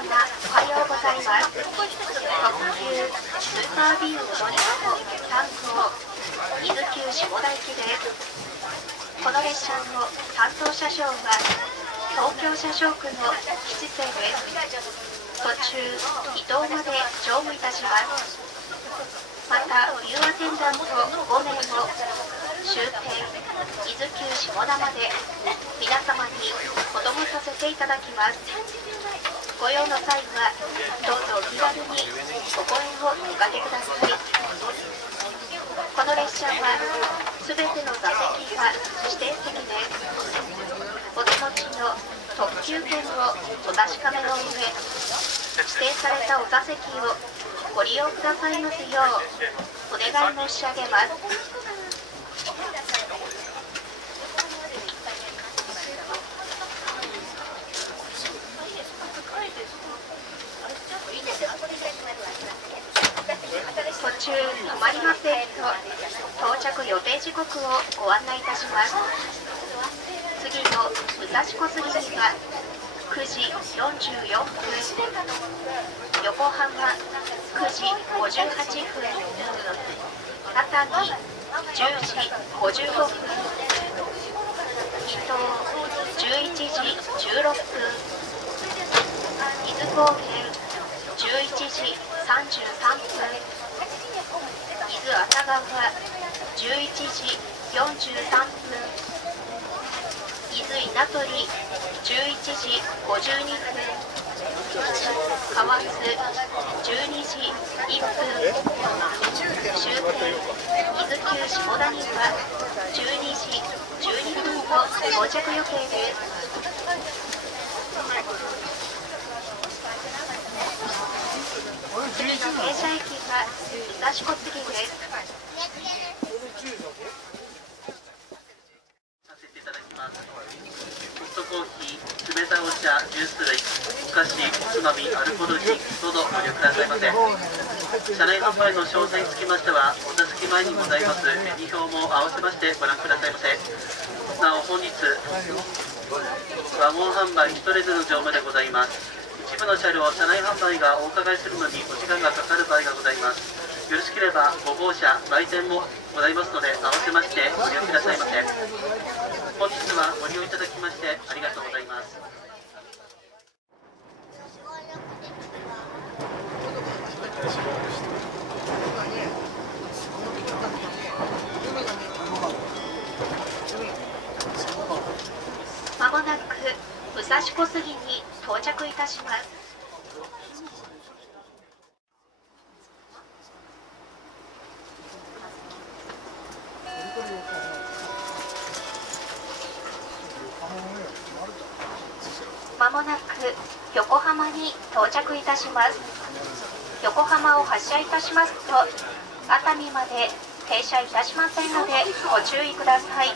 様、おはようございます。特急スーパービーム乗り場3号伊豆急下田行きです。この列車の担当車掌は東京車掌区の吉瀬です。途中伊東まで乗務いたします。また冬アテンダント5名も終点伊豆急下田まで皆様にお供させていただきます。ご用の際はどうぞお気軽にお声をおかけください。この列車はすべての座席が指定席です。お手持ちの特急券をお確かめの上、指定されたお座席をご利用くださいますようお願い申し上げます。途中止まりませんと到着予定時刻をご案内いたします。次の武蔵小杉には9時44分、横浜9時58分、熱海10時55分、伊東11時16分、伊豆高原11時33分、伊豆熱川11時43分、伊豆稲取11時52分、河津12時1分、終点伊豆急下田には12時12分の到着予定です。次の停車駅は武蔵小杉です。ホットコーヒー、冷たお茶、ジュース類、お菓子、おつまみ、アルコール品、どうぞご利用くださいませ。車内販売の詳細につきましては、お座席前にございますメニュー表も合わせましてご覧くださいませ。なお本日、ワゴン販売1レールの乗務でございます。一部の車両、車内販売がお伺いするのにお時間がかかる場合がございます。よろしければ5号車、売店もございますので、合わせましてご利用くださいませ。本日はご利用いただきましてありがとうございます。まもなく武蔵小杉に到着いたします。まもなく横浜に到着いたします。横浜を発車いたしますと熱海まで停車いたしませんのでご注意ください。